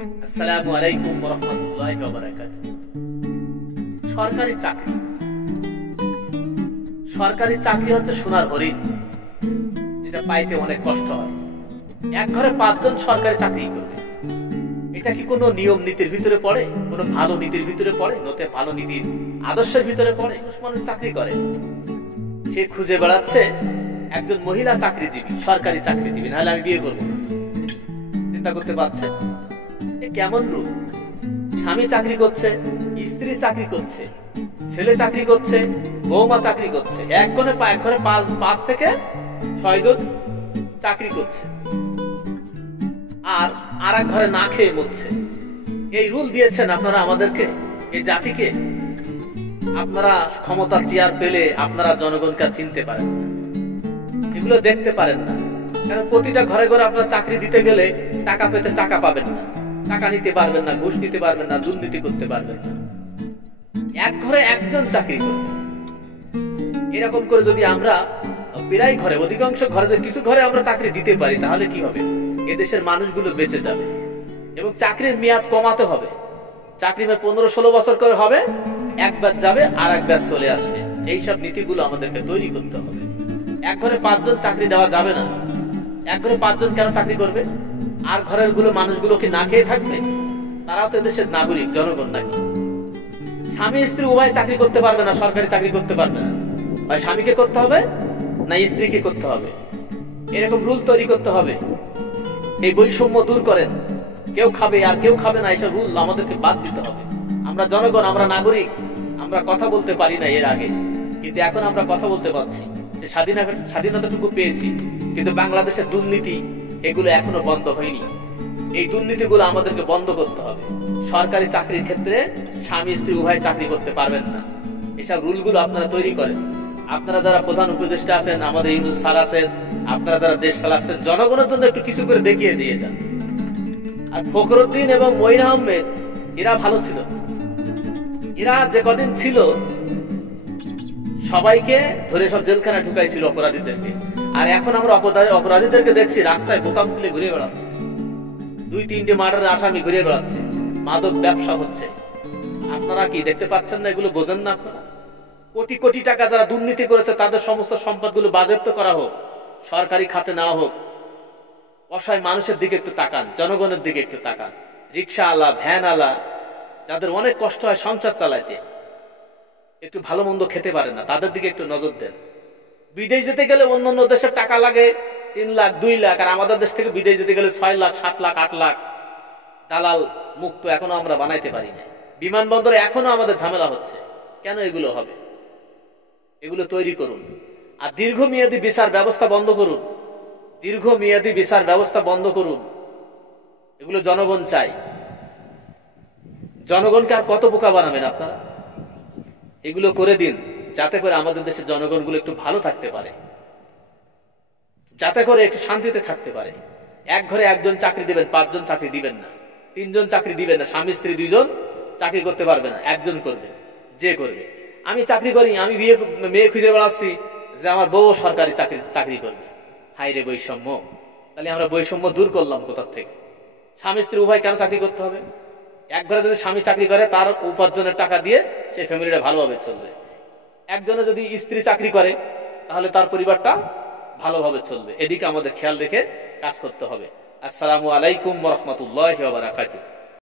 আসসালামু আলাইকুম ওয়া রাহমাতুল্লাহি ওয়া বারাকাতুহু। সরকারি চাকরি, সরকারি চাকরি হচ্ছে সোনার হরিণ, যেটা পাইতে অনেক কষ্ট হয়। এক ঘরে 5 জন সরকারি চাকরি করবে, এটা কি কোনো নিয়ম নীতির ভিতরে পড়ে? কোনো ভালো নীতির ভিতরে পড়ে? নতে ভালো নীতির আদর্শের ভিতরে পড়ে? মানুষ চাকরি করে, সে খুঁজে বেড়াচ্ছে একজন মহিলা চাকরিজীবী, সরকারি চাকরিজীবী, নাহলে আমি বিয়ে করবো না। চিন্তা করতে পারছে কেমন রূপ? স্বামী চাকরি করছে, স্ত্রী চাকরি করছে, ছেলে চাকরি করছে, বৌমা চাকরি করছে, এক ঘরে 5 থেকে 6 জন চাকরি করছে, আর এক ঘরে না খেয়ে মরছে। এই রুল দিয়েছেন আপনারা আমাদেরকে, এই জাতিকে। আপনারা ক্ষমতার চেয়ার পেলে আপনারা জনগণকে চিনতে পারেন না, এগুলো দেখতে পারেন না। কারণ প্রতিটা ঘরে ঘরে আপনার চাকরি দিতে গেলে টাকা পেতে টাকা পাবেন না, টাকা নিতে পারবেন না, ঘুষ নিতে পারবেন না, দুর্নীতি করতে পারবেন না। এক ঘরে একজন চাকরি করবে। এরকম করে যদি আমরা প্রায় ঘরে, অধিকাংশ ঘরে, কিছু ঘরে আমরা চাকরি দিতে পারি, তাহলে কি হবে? এদেশের মানুষগুলো বেঁচে যাবে। এবং চাকরির মেয়াদ কমাতে হবে। চাকরি 15-16 বছর করে হবে, একবার যাবে আর একবার চলে আসবে। এইসব নীতিগুলো আমাদেরকে তৈরি করতে হবে। এক ঘরে 5 জন চাকরি দেওয়া যাবে না। এক ঘরে 5 জন কেন চাকরি করবে? আর ঘরের মানুষগুলো কি না খেয়ে থাকবে? তারাও তো দেশের নাগরিক, জনগণ নাকি? স্বামী স্ত্রী উভয় চাকরি করতে পারবে না, সরকারি চাকরি করতে পারবে না। হয় স্বামীকে করতে হবে, না স্ত্রীকে করতে হবে। এরকম রুল তৈরি করতে হবে। এই বৈষম্য দূর করেন। কেউ খাবে আর কেউ খাবে না, এইসব রুল আমাদেরকে বাদ দিতে হবে। আমরা জনগণ, আমরা নাগরিক, আমরা কথা বলতে পারি না এর আগে, কিন্তু এখন আমরা কথা বলতে পারছি। স্বাধীনতাটুকু পেয়েছি, কিন্তু বাংলাদেশের দুর্নীতি এগুলো এখনো বন্ধ হয়নি। এই দুর্নীতিগুলো আমাদেরকে বন্ধ করতে হবে। সরকারি চাকরির ক্ষেত্রে স্বামী স্ত্রী উভয় চাকরি করতে পারবেন না। এসব রুলগুলো আপনারা তৈরি করেন। আপনারা যারা প্রধান উপদেষ্টা আছেন, আমাদের ইউনূস স্যার আছেন, আপনারা যারা দেশ চালাচ্ছেন, জনগণের জন্য একটু কিছু করে দেখিয়ে দিয়ে যান। আর ফখরুদ্দিন এবং মঈন আহমেদ এরা ভালো ছিল। এরা যে কদিন ছিল সবাইকে ধরে সব জেলখানায় ঢুকাইছিল, অপরাধীদেরকে। আর এখন আমরা অপরাধীদেরকে দেখছি রাস্তায় বোতাম খুলে ঘুরে বেড়াচ্ছে, 2-3টে মার্ডারের আসামি ঘুরে বেড়াচ্ছে, মাদক ব্যবসা হচ্ছে। আপনারা কি দেখতে পাচ্ছেন না? এগুলো বোঝেন না আপনারা? কোটি কোটি টাকা যারা দুর্নীতি করেছে তাদের সমস্ত সম্পদগুলো বাজেয়াপ্ত করা হোক, সরকারি খাতে নেওয়া হোক। অসহায় মানুষের দিকে একটু তাকান, জনগণের দিকে একটু তাকান। রিক্সা আলা, ভ্যান আলা, যাদের অনেক কষ্ট হয় সংসার চালাইতে, একটু ভালো মন্দ খেতে পারে না, তাদের দিকে একটু নজর দেন। বিদেশ যেতে গেলে অন্য দেশের টাকা লাগে 3 লাখ 2 লাখ, আর আমাদের দেশ থেকে বিদেশ যেতে গেলে 6 লাখ 7 লাখ 8 লাখ। দালাল মুক্ত এখনো আমরা বানাইতে পারি না। বিমানবন্দরে এখনো আমাদের ঝামেলা হচ্ছে। কেন এগুলো হবে? এগুলো তৈরি করুন। আর দীর্ঘমেয়াদী বিচার ব্যবস্থা বন্ধ করুন। দীর্ঘমেয়াদী বিচার ব্যবস্থা বন্ধ করুন। এগুলো জনগণ চাই। জনগণকে আর কত বোকা বানাবেন আপনারা? এগুলো করে দিন, যাতে করে আমাদের দেশের জনগণগুলো একটু ভালো থাকতে পারে, যাতে করে একটু শান্তিতে থাকতে পারে। এক ঘরে একজন চাকরি দিবেন, 5 জন চাকরি দিবেন না, 3 জন চাকরি দিবেন না। স্বামী স্ত্রী 2 জন চাকরি করতে পারবে না, একজন করবে, যে করবে। আমি চাকরি করি, আমি মেয়ে খুঁজে বেড়াচ্ছি যে আমার বউ সরকারি চাকরি করবে। হাই রে বৈষম্য! তাহলে আমরা বৈষম্য দূর করলাম কোথা থেকে? স্বামী স্ত্রী উভয় কেন চাকরি করতে হবে? এক ঘরে যদি স্বামী চাকরি করে, তার উপার্জনের টাকা দিয়ে সেই ফ্যামিলিটা ভালোভাবে চলবে। একজনে যদি স্ত্রী চাকরি করে, তাহলে তার পরিবারটা ভালোভাবে চলবে। এদিকে আমাদের খেয়াল রেখে কাজ করতে হবে। আসসালামু আলাইকুম ওয়া রাহমাতুল্লাহি ওয়া বারাকাতুহু।